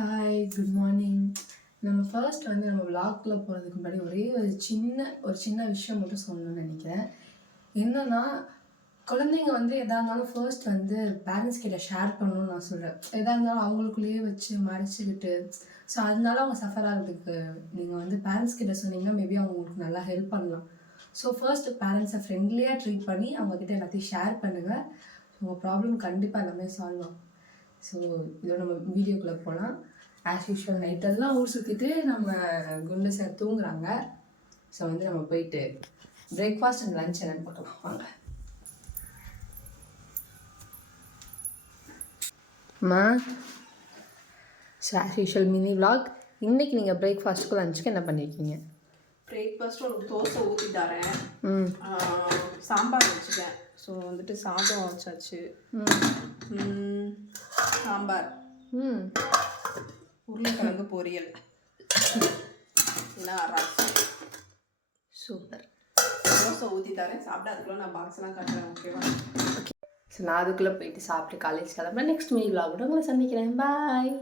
Hi, good morning. நம்ம first வந்து நம்ம விளாக்ல போகிறதுக்கு முன்னாடி ஒரே ஒரு சின்ன விஷயம் மட்டும் சொல்லணும்னு நினைக்கிறேன். என்னன்னா, குழந்தைங்க வந்து எதா இருந்தாலும் ஃபர்ஸ்ட் வந்து பேரண்ட்ஸ் கிட்ட ஷேர் பண்ணணும்னு நான் சொல்கிறேன். எதா இருந்தாலும் அவங்களுக்குள்ளேயே வச்சு மறைச்சிக்கிட்டு, ஸோ அதனால அவங்க சஃபர் ஆகிறதுக்கு நீங்கள் வந்து பேரண்ட்ஸ் கிட்ட சொன்னீங்கன்னா மேபி அவங்க உங்களுக்கு நல்லா ஹெல்ப் பண்ணலாம். ஸோ ஃபர்ஸ்ட் பேரண்ட்ஸை ஃப்ரெண்ட்லியாக ட்ரீட் பண்ணி அவங்கக்கிட்ட எல்லாத்தையும் ஷேர் பண்ணுங்கள். ஸோ உங்கள் ப்ராப்ளம் கண்டிப்பாக எல்லாமே சால்வ் ஆகும். ஸோ இதோட நம்ம வீடியோக்குள்ளே போகலாம். ஆஸ் யூஷுவல் நைட்டெல்லாம் ஊர் சுற்றிட்டு நம்ம குண்டு சார் தூங்குறாங்க. ஸோ வந்து நம்ம போயிட்டு பிரேக்ஃபாஸ்ட் அண்ட் லன்ச் என்னென்னு பார்க்கலாம் வாங்க. அம்மா, so as usual mini vlog. இன்றைக்கி நீங்கள் பிரேக்ஃபாஸ்ட்டுக்கு லஞ்சுக்கு என்ன பண்ணியிருக்கீங்க? பிரேக்ஃபாஸ்ட்டு ஒரு தோசை ஊற்றி தரேன், சாம்பார் வச்சுட்டேன். ஸோ வந்துட்டு சாதம் வச்சாச்சு, சாம்பார், உருளைக்கிழங்கு பொரியல், ரசம். சூப்பர். தோசை ஊற்றி தரேன், சாப்பிட்டு அதுக்குள்ளே நான் பாக்ஸ்லாம் காட்டுறேன். ஓகேவா? ஓகே. ஸோ நான் அதுக்குள்ளே போயிட்டு சாப்பிட்டு காலேஜ் கிளம்புறேன். நெக்ஸ்ட் மினி விலாகோட உங்களை சந்திக்கிறேன். பாய்.